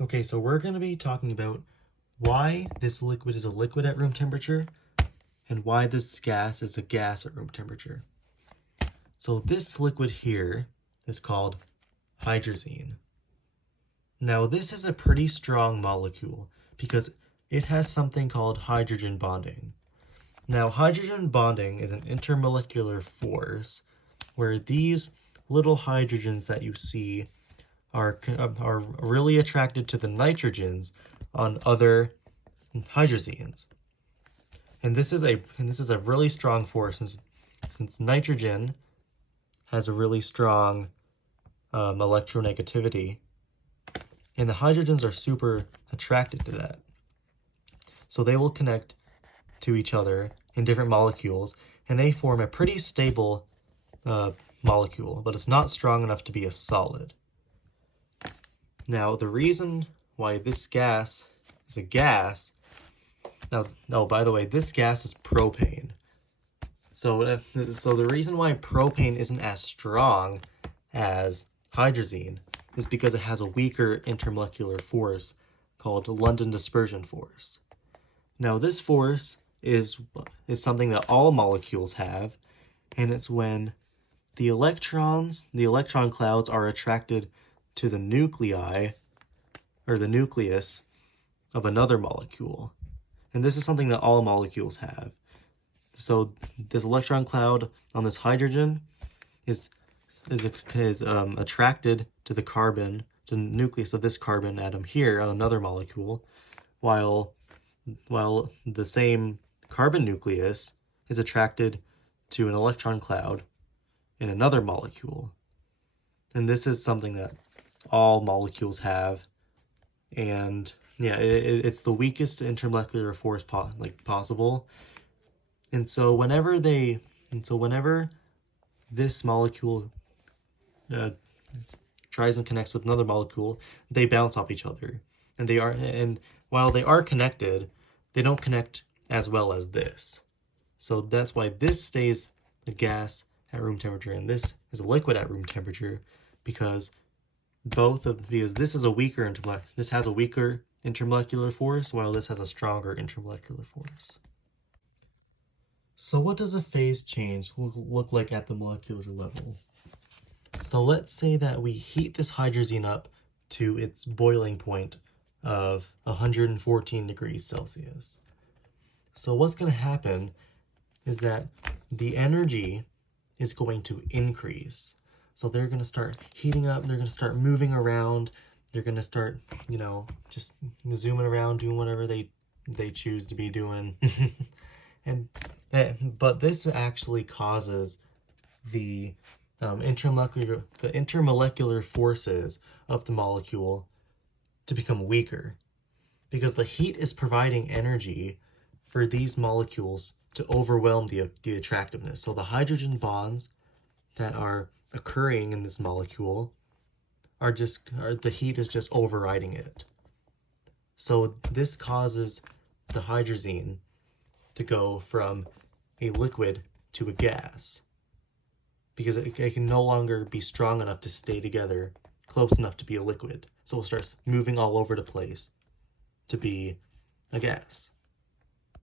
Okay, so we're going to be talking about why this liquid is a liquid at room temperature and why this gas is a gas at room temperature. So this liquid here is called hydrazine. Now this is a pretty strong molecule because it has something called hydrogen bonding. Now hydrogen bonding is an intermolecular force where these little hydrogens that you see are really attracted to the nitrogens on other hydrazines. And this is a really strong force since nitrogen has a really strong electronegativity, and the hydrogens are super attracted to that. So they will connect to each other in different molecules, and they form a pretty stable molecule, but it's not strong enough to be a solid. Now, the reason why this gas is a gas, by the way, this gas is propane. So the reason why propane isn't as strong as hydrazine is because it has a weaker intermolecular force called London dispersion force. Now, this force is something that all molecules have, and it's when the electron clouds are attracted to the nuclei, or the nucleus, of another molecule. And this is something that all molecules have. So this electron cloud on this hydrogen is attracted to the carbon, to the nucleus of this carbon atom here on another molecule, while the same carbon nucleus is attracted to an electron cloud in another molecule. And this is something that all molecules have, and yeah, it's the weakest intermolecular force possible. And so whenever this molecule tries and connects with another molecule, they bounce off each other, and while they are connected, they don't connect as well as this. So that's why this stays a gas at room temperature and this is a liquid at room temperature, because this has a weaker intermolecular force, while this has a stronger intermolecular force. So what does a phase change look like at the molecular level? So let's say that we heat this hydrazine up to its boiling point of 114 degrees Celsius. So what's going to happen is that the energy is going to increase. So they're going to start heating up, they're going to start moving around, they're going to start, just zooming around, doing whatever they choose to be doing. But this actually causes the intermolecular forces of the molecule to become weaker, because the heat is providing energy for these molecules to overwhelm the attractiveness. So the hydrogen bonds that are occurring in this molecule the heat is just overriding it. So this causes the hydrazine to go from a liquid to a gas, because it can no longer be strong enough to stay together, close enough to be a liquid. So it starts moving all over the place to be a gas.